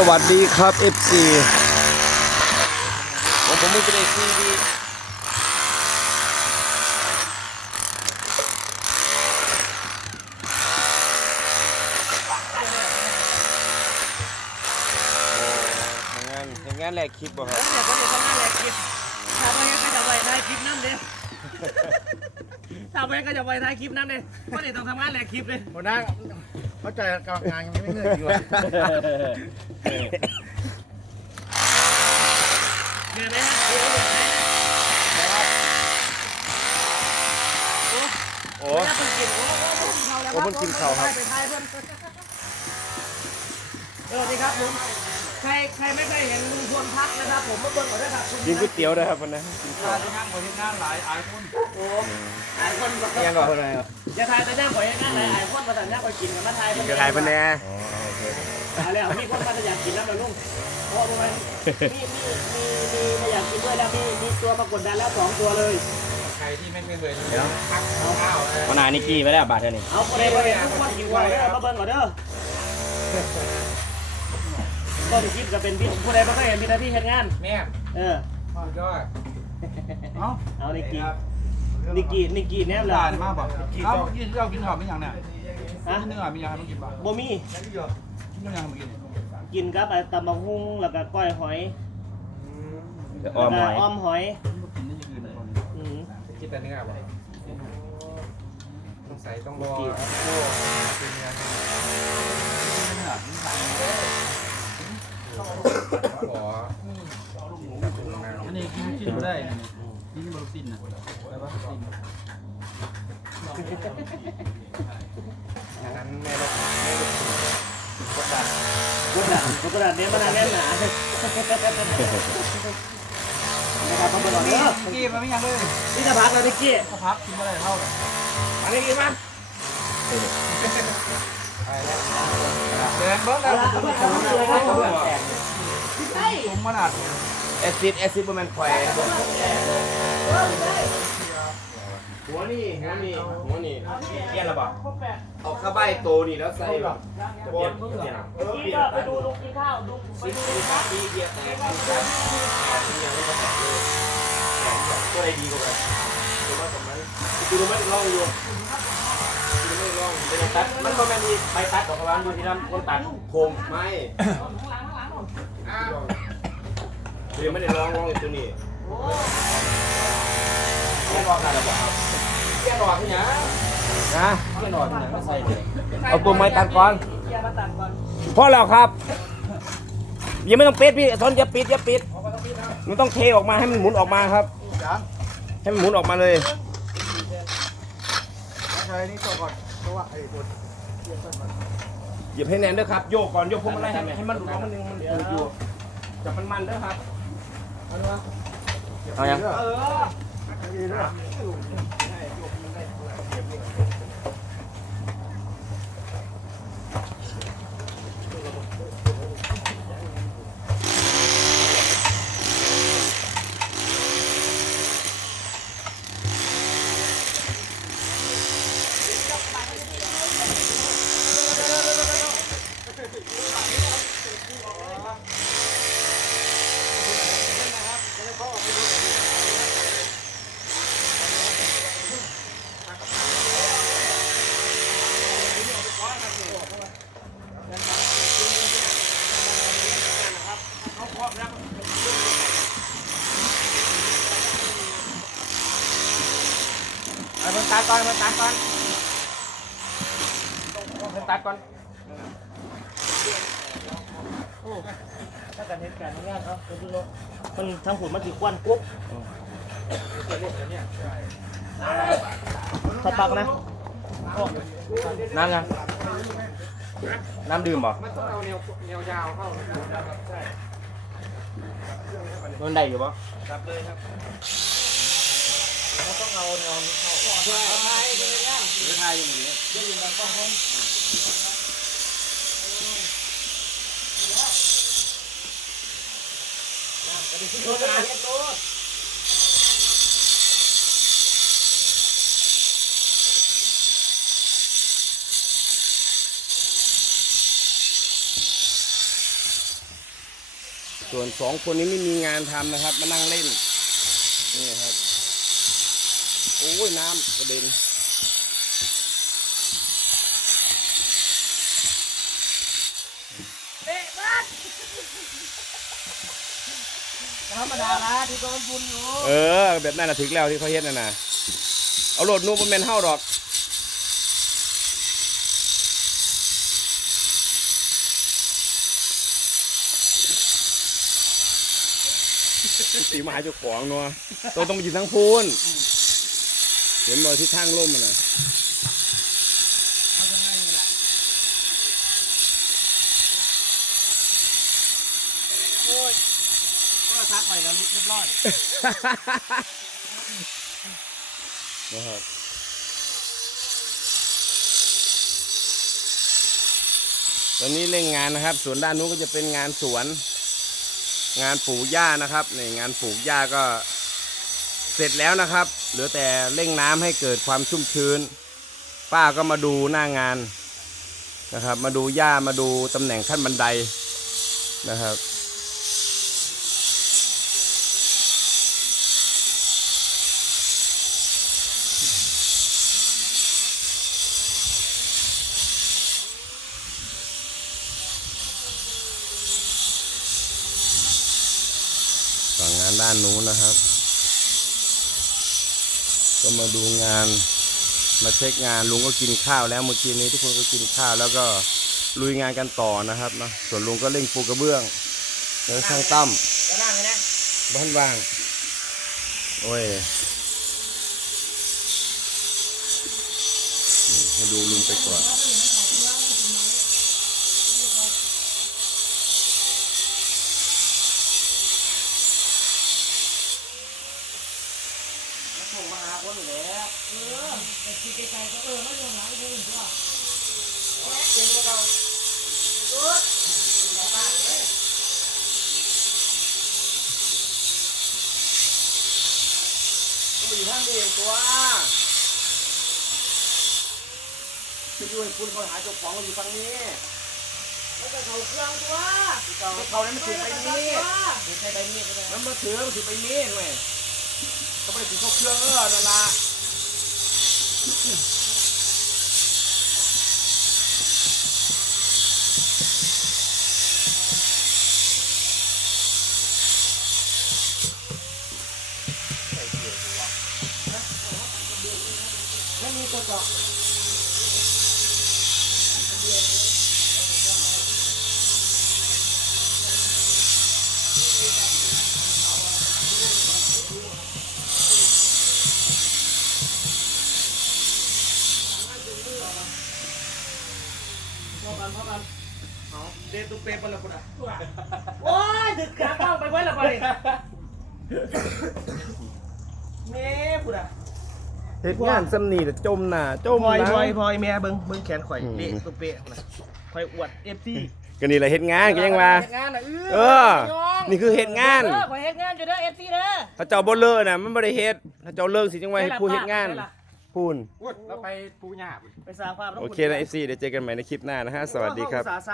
สวัสดีครับ FC ผมผมไม่ได้ซีดีงานงานแรกคลิปบ่ครับเดี๋ยวก็เดี๋ยวต้องนั่นแหละคลิปถ้าไม่งั้นก็จะไปถ่ายคลิปนั่นเด้ถ้าไม่งั้นก็จะไปถ่ายคลิปนั่นเด้ก็เดี๋ยวต้องทำงานแหละคลิปเลยหัวหน้า เข้าใจกำลังงานยังไม่เหนื่อยอยู่อะเหนื่อยไหมฮะเหนื่อยไหมโอ้ถ้าคนกินโอ้โหโอ้เพิ่งกินข้าวครับ ไปถ่ายเพิ่นเออดีครับผม ใครใครไม่เคยเห็นลุงพลพักนะครับผมมาเบิ่งก่อนนะครับคุณกินก๋วยเตี๋ยวนะครับวันนั้นกินข้าว งานคนที่งานหลายอายคนโอ้หลายคนบอกยังก่อนอะไรครับจะถ่ายแต่หน้าข่อยยังนั่งหลายหลายคนมาแต่หน้าข่อยกินกันมาถ่ายกินกระไรพันแน่เอาแล้วมีคนมาจะอยากกินแล้วเหรอลุงเพราะว่ามีมีมีมีมาอยากกินด้วยแล้วมีมีตัวมากดดันแล้วสองตัวเลย ใครที่ไม่เคยเดี๋ยวพักข้าววันนานิกกี้ไปแล้วบาทเท่านี้เอาคนใดคนหนึ่งทุกคนกินก่อนเด้อมาเบิ่งก่อนเด้อ ก็ที่คลิปจะเป็นพี่ผู้ใดไม่เคยเห็นพี่นาที่เห็นงาน แม่เออ สุดยอดเอ้าเอานิกกี้นิกกี้นิกกี้แนบเลหลายนมากบอกเอาเมื่อกี้เรากินข้าวไม่ยังเนี่ยฮะกินเนื้อไม่ยังให้มันกินป่ะบ่มีกินเนื้อยังให้มันกินกินกับไอ้ตำบักหุ่งแล้วก็ก้อยหอยอ้อมหอยแล้วก็อ้อมหอยกินได้ยังอื่นเลยอืมกินแต่เนื้อป่ะต้องใส่ต้องรออัน อันนี้กินกินไม่ได้นี่นี่บรูตินนะอะไรวะตินอันนั้นแม่เราแม่เรากดดันกระดาษกระดาษเนี้ยมันแน่นหนานะครับต้องเบิ่งก่อนเด้อเมื่อกี้มันไม่ยังเลยนี่จะพักแล้วนิกกี้ถ้าพักกินไม่ได้เท่าเลยอันนี้กินมั้ย เบิ้งเอาแล้วละเอาละเอาละเอาละเอาละสูงขนาดแอซิดแอซิดประมาณควายหัวนี่หัวนี่หัวนี่เปลี่ยนแล้วป่ะเอาข้าใบโตนี่แล้วใส่แบบจะเปลี่ยนเปลี่ยนเอกี้ไปดูลุงกินข้าวดูไปดูลุงครับปีเบียร์แตกปีแตกยังไม่แตกเลยก็ได้ดีกว่ากันคือว่าสมัยคือมันล่องอยู่คือไม่ล่อง เป็นตัดมันก็แม่นที่ไปตัดของร้านดูที่นั่นคนตัดโคมไม่คือไม่ได้ลองลองตัวนี้แค่รอกันหรือเปล่าครับแค่รอที่ไหนนะแค่รอที่ไหนก็ใส่เลยเอาตัวไม้ตัดก่อนเกียร์มาตัดก่อนพอแล้วครับยังไม่ต้องปิดพี่สนอย่าปิดอย่าปิดมันต้องเทออกมาให้มันหมุนออกมาครับยังให้มันหมุนออกมาเลยใช้นี่ ตัวก่อนเพราะว่าไอ้ตัวหยิบให้แน่นด้วยครับ โยกก่อนโยกพวงมาลัยให้มันให้มันหลุดออกมันนึงมันหลุดอยู่จับมันมันด้วยครับ เอายัง เออ เอามันตัดก่อนมันตัดก่อนมันตัดก่อนถ้าการเหตุการณ์งานเอาไปดูรถมันทั้งหุ่นมันถือควันกุ๊บถัดปากนะน้ำยังน้ำดื่มบ่มันต้องเอาแนวแนวยาวเข้ามันได้อยู่บ่ครับเลยครับ ต้องเอาแนวนี้เข้าเพื่อเอาไทยเป็นยังไงหรือไทยอย่างนี้ได้ยินดังก้องผมกระดิ่งที่โดนกระดิ่งตัวส่วนสองคนนี้ไม่มีงานทำนะครับ มานั่งเล่น นี่ครับ โอ้ยน้ำกระเด็นเตะบ้านธรรมดาละที่โดนบุญอยู่เออ แบบนั้นน่ะถึงแล้วที่เขาเฮ็ดน่ะนะเอาโหลดนูบนแมนเฮาดอกสีมาหาเจ้าของเนาะตัวต้องไปยืนทั้งพูน เห็นบ่ที่ทางล่มมันน่ะเอาจะง่ายนี่ละโอ้ยก็ทักไปแล้วเรียบร้อยนะครับตอนนี้เร่งงานนะครับส่วนด้านนู้นก็จะเป็นงานสวน งานปลูกหญ้านะครับในงานปลูกหญ้าก็ เสร็จแล้วนะครับ เหลือแต่เร่งน้ำให้เกิดความชุ่มชื้น ป้าก็มาดูหน้างานนะครับ มาดูหญ้ามาดูตำแหน่งขั้นบันไดนะครับฝั่งงานด้านนู้นนะครับ ก็มาดูงาน มาเช็คงานลุงก็กินข้าวแล้วเมื่อกี้นี้ทุกคนก็กินข้าวแล้วก็ลุยงานกันต่อนะครับเนาะส่วนลุงก็เร่งปูกระเบื้องแล้วช่างตั้มแล้วนั่งเลยนะบ้านว่างโอ้ยอืมให้ดูลุงไปก่อน ส่งมาหาคนอยู่แล้วเออแต่ที่ไกลๆก็เออไม่ลงหลังเดินตัวเก่งกว่าเราเออมันอยู่ท่านเองตัวจะอยู่ให้คุณเขาหาเจ้าของอยู่ฝั่งนี้แล้วก็เขาเครื่องตัวเขาเขานั้นมันถือไปนี้ไม่ใช่ใบมีดก็ได้มันมาถือมันถือไปนี้ด้วย ก็ไม่ไปถือเขาเครื่องเออนั่นละ พอกันพอกันเอาเดตุเปปะละปุ่นอะโอ้ยถึกขาเข้าไปไว้ละไปเน่พูดอะเหตุงานสำนีแต่จมน่ะจมพลอยนะพลอยพลอยแม่เบิ้งเบิ้งแขนข่อยอืมเละตุ๊เปะนะข่อยอวดเอฟซีก็นี่แหละเหตุงานก็ยังว่าเฮ็ดงานน่ะเออ นี่คือเหตุงานเออข่อยเฮ็ดงานอยู่เด้อเอฟซีเด้อถ้าเจ้าบ่เลิกน่ะมันบ่ได้เฮ็ดถ้าเจ้าเลิกสิจังว่าให้ผู้เฮ็ดงานได้ล่ะ พูนพูดเราไปปูหญ้าไปสร้างความโอเคนะ FC เดี๋ยวเจอกันใหม่ในคลิปหน้านะฮะ สวัสดีครับ อุตส่าห์